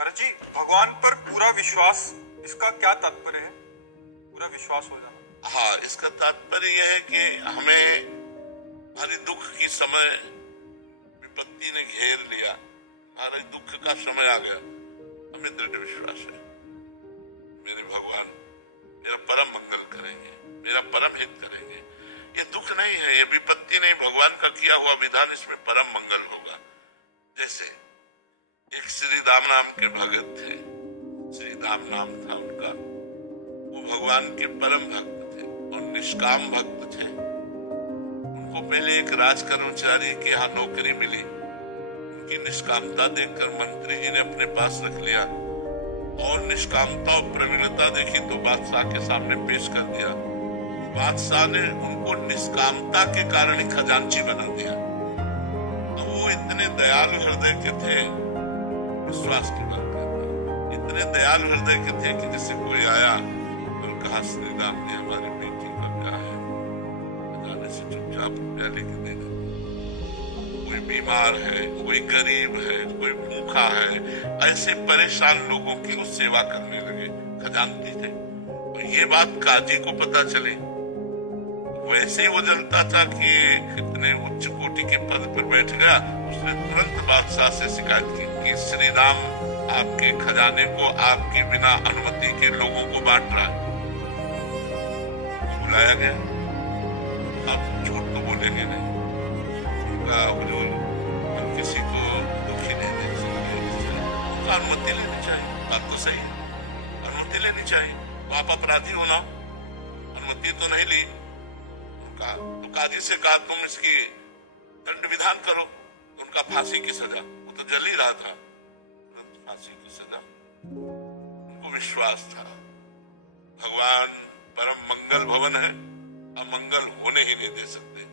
महाराज जी, भगवान पर पूरा विश्वास, इसका क्या तात्पर्य है? पूरा विश्वास हो जाना। हाँ, इसका तात्पर्य यह है कि हमें हमारे दुख की समय विपत्ति ने घेर लिया, हमारे दुख का समय आ गया, हमें दृढ़ विश्वास है मेरे भगवान मेरा परम मंगल करेंगे, मेरा परम हित करेंगे। ये दुख नहीं है, ये विपत्ति नहीं, भगवान का किया हुआ विधान, इसमें परम मंगल होगा। जैसे एक श्री राम नाम के भगत थे, श्री राम नाम था उनका, वो भगवान के परम भक्त थे और निष्काम भक्त थे। उनको पहले एक राज कर्मचारी के यहाँ नौकरी मिली, उनकी निष्कामता देखकर मंत्री जी ने अपने पास रख लिया और निष्कामता और प्रवीणता देखी तो बादशाह के सामने पेश कर दिया। बादशाह ने उनको निष्कामता के कारण ही खजांची बना दिया। तो वो इतने दयालु हृदय के थे, विश्वास की बात करता, इतने दयालु हृदय के थे कि जैसे कोई आया और कहा श्री राम ने हमारी बेटी का ब्याह है, खजाने से चुपचाप रुपया लेके दे दो। कोई बीमार है, कोई गरीब है, कोई भूखा है, ऐसे परेशान लोगों की वो सेवा करने लगे, खजानती थे। और ये बात काजी को पता चली, वैसे ही वो जनता था कि कितने उच्च कोटि के पद पर बैठ गया, उसने तुरंत बादशाह से शिकायत की कि श्री राम आपके खजाने को आपकी बिना अनुमति के लोगों को बांट रहा है। बुलाया गया, आप झूठ तो बोलेंगे नहीं, उनका हुजूर हम किसी को दुखी नहीं दे सकते, उनका अनुमति लेनी चाहिए। बात तो सही है, अनुमति लेनी चाहिए। तो आप अपराधी हो ना, अनुमति तो नहीं ली। तो काजी से कहा तुम इसकी दंड विधान करो, उनका फांसी की सजा, वो तो जल ही रहा था, फांसी की सजा। उनको विश्वास था भगवान परम मंगल भवन है, अमंगल होने ही नहीं दे सकते।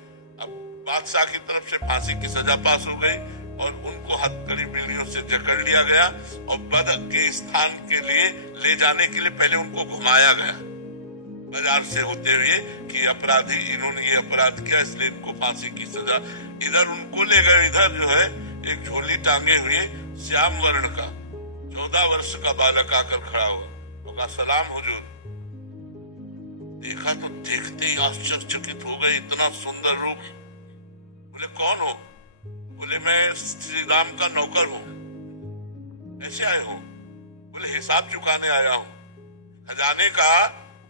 अब बादशाह की तरफ से फांसी की सजा पास हो गई और उनको हथकड़ी बेड़ियों से जकड़ लिया गया और बद के स्थान के लिए ले जाने के लिए पहले उनको घुमाया गया बाजार से होते हुए कि अपराधी, इन्होंने ये अपराध किया इसलिए इनको फांसी की सजा। इधर उनको ले गए, इधर जो है एक झोली टांगे हुए श्याम वर्ण का 14 वर्ष का बालक आकर खड़ा हुआ, तो कहा सलाम हुजूर। देखा तो देखते ही आश्चर्यचकित हो गए, इतना सुंदर रूप। बोले कौन हो? बोले मैं श्री राम का नौकर हूँ। कैसे आए हो? बोले हिसाब चुकाने आया हूँ, खजाने का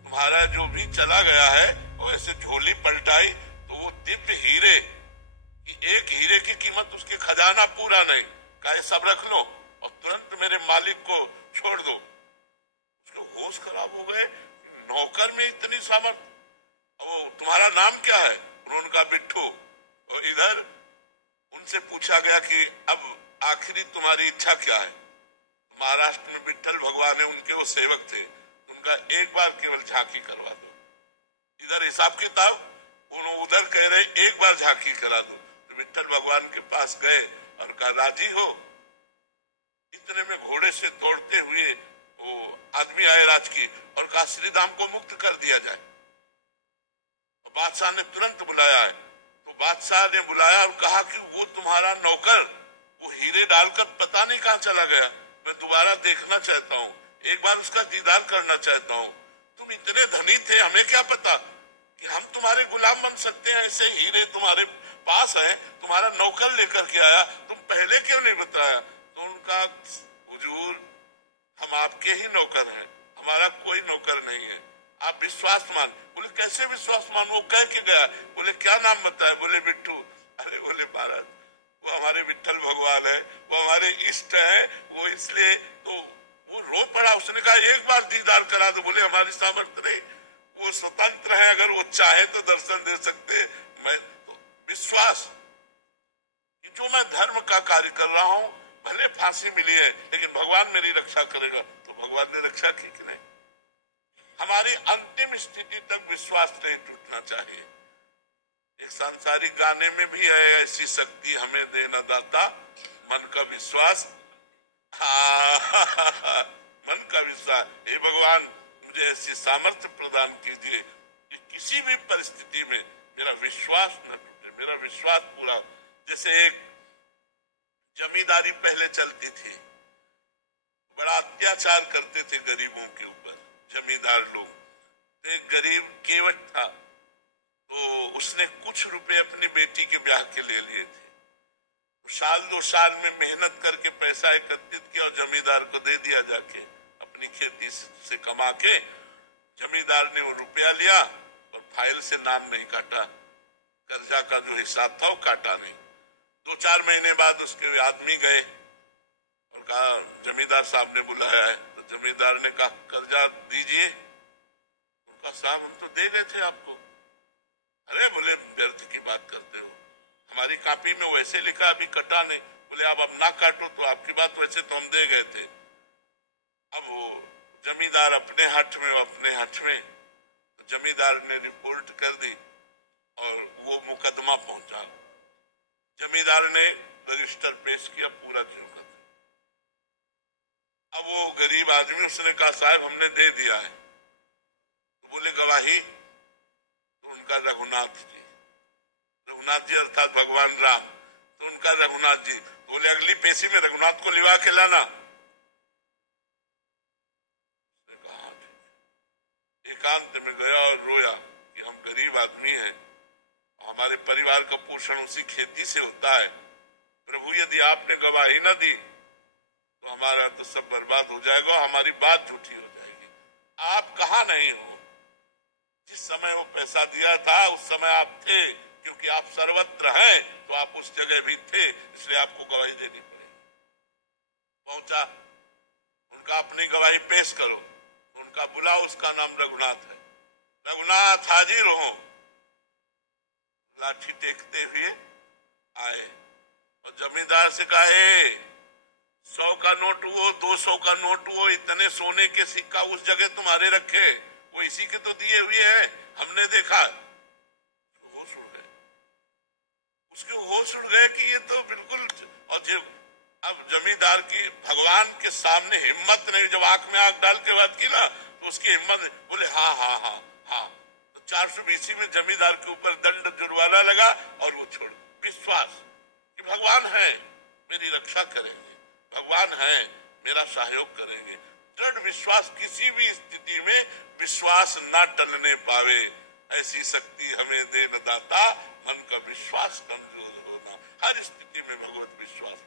तुम्हारा जो भी चला गया है और ऐसे झोली पलटाई तो वो दिव्य हीरे, एक हीरे की कीमत उसके खजाना पूरा नहीं, कहा सब रख लो और तुरंत मेरे मालिक को छोड़ दो। उसके होश खराब हो गए, नौकर में इतनी सामर्थ। और तुम्हारा नाम क्या है? उन्होंने कहा बिट्ठू। और इधर उनसे पूछा गया कि अब आखिरी तुम्हारी इच्छा क्या है? महाराष्ट्र में विट्ठल भगवान है, उनके वो सेवक थे, उनका एक बार केवल झांकी करवा दो। इधर हिसाब किताब, उधर कह रहे एक बार झांकी करा दो। तो विट्ठल भगवान के पास गए और कहा राजी हो? इतने में घोड़े से दौड़ते हुए वो आदमी आए राजकीय और कहा श्री राम को मुक्त कर दिया जाए। तो बादशाह ने तुरंत बुलाया है, तो बादशाह ने बुलाया और कहा कि वो तुम्हारा नौकर वो हीरे डालकर पता नहीं कहाँ चला गया, मैं दोबारा देखना चाहता हूँ, एक बार उसका दीदार करना चाहता हूँ। तुम इतने धनी थे, हमें क्या पता कि हम तुम्हारे गुलाम बन सकते हैं, ऐसे हीरे तुम्हारे पास है, तुम्हारा नौकर लेकर के आया, तुम पहले क्यों नहीं बताया? तो उनका हुजूर हम आपके ही नौकर हैं, हमारा कोई नौकर नहीं है, आप विश्वास मान। बोले कैसे विश्वास मान? वो कह के गया। बोले क्या नाम बताए? बोले बिट्टू। अरे बोले महाराज वो हमारे विट्ठल भगवान है, वो हमारे इष्ट है, वो इसलिए तो वो रो पड़ा। उसने कहा एक बार दीदार करा दो। बोले हमारी सामर्थ्य नहीं, वो स्वतंत्र है, अगर वो चाहे तो दर्शन दे सकते। मैं तो विश्वास कि जो मैं धर्म का कार्य कर रहा हूँ, भले फांसी मिली है लेकिन भगवान मेरी रक्षा करेगा। तो भगवान ने रक्षा की कि नहीं? हमारी अंतिम स्थिति तक विश्वास नहीं टूटना चाहिए। एक सांसारिक गाने में भी है, ऐसी शक्ति हमें देना दाता मन का विश्वास। मन का विश्वास, हे भगवान मुझे ऐसी सामर्थ्य प्रदान कीजिए कि किसी भी परिस्थिति में मेरा विश्वास न टूटे, मेरा विश्वास पूरा। जैसे एक जमींदारी पहले चलती थी, अत्याचार करते थे गरीबों के ऊपर, जमींदार लोग। तो एक गरीब केवट था, तो उसने कुछ रुपए अपनी बेटी के ब्याह के ले लिए थे। तो साल 2 साल में मेहनत करके पैसा एकत्रित किया और जमींदार को दे दिया जाके, अपनी खेती से कमा के। जमींदार ने वो रुपया लिया और फाइल से नाम नहीं काटा, कर्जा का जो हिसाब था वो काटा नहीं। 2-4 महीने बाद उसके आदमी गए और कहा जमींदार साहब ने बुलाया है। तो जमींदार ने कहा कर्जा दीजिए। उनका साहब हम तो दे गए थे आपको। अरे बोले व्यर्थ की बात करते हो, हमारी कॉपी में वैसे लिखा अभी कटा नहीं। बोले आप अब ना काटो तो आपकी बात, वैसे तो हम दे गए थे। अब वो जमींदार अपने हठ में, अपने हठ में। तो जमींदार ने रिपोर्ट कर दी और वो मुकदमा पहुंचा। जमींदार ने रजिस्टर पेश किया, पूरा क्यों कर। अब वो गरीब आदमी, उसने कहा साहब हमने दे दिया है। तो बोले गवाही। तो उनका रघुनाथ जी, रघुनाथ जी अर्थात भगवान राम। तो उनका रघुनाथ जी बोले अगली पेशी में रघुनाथ को लिवा के लाना। कहा एकांत में गया और रोया कि हम गरीब आदमी हैं, हमारे परिवार का पोषण उसी खेती से होता है। प्रभु यदि आपने गवाही न दी तो हमारा तो सब बर्बाद हो जाएगा, हमारी बात झूठी हो जाएगी। आप कहाँ नहीं हो? जिस समय वो पैसा दिया था उस समय आप थे, क्योंकि आप सर्वत्र हैं तो आप उस जगह भी थे, इसलिए आपको गवाही देनी पड़ी। पहुंचा, उनका अपनी गवाही पेश करो। उनका बुलाओ, उसका नाम रघुनाथ है। रघुनाथ हाजिर हो। लाठी टेकते हुए आए और जमींदार से कहे 100 का नोट हुआ, 200 का नोट हुआ, इतने सोने के सिक्का उस जगह तुम्हारे रखे, वो इसी के तो दिए हुए हैं, हमने देखा। होश उड़ गए, उसके होश उड़ गए कि ये तो बिल्कुल। और जब अब जमींदार की भगवान के सामने हिम्मत नहीं, जब आंख में आंख डाल के बात की ना तो उसकी हिम्मत, बोले हाँ हाँ हाँ हाँ। 420 में जमींदार के ऊपर दंड जुर्माना लगा और वो छोड़। विश्वास कि भगवान है, मेरी रक्षा करेंगे, भगवान है, मेरा सहयोग करेंगे। दृढ़ विश्वास, किसी भी स्थिति में विश्वास न टलने पावे, ऐसी शक्ति हमें दे दाता। मन का विश्वास कमजोर होना, हर स्थिति में भगवत विश्वास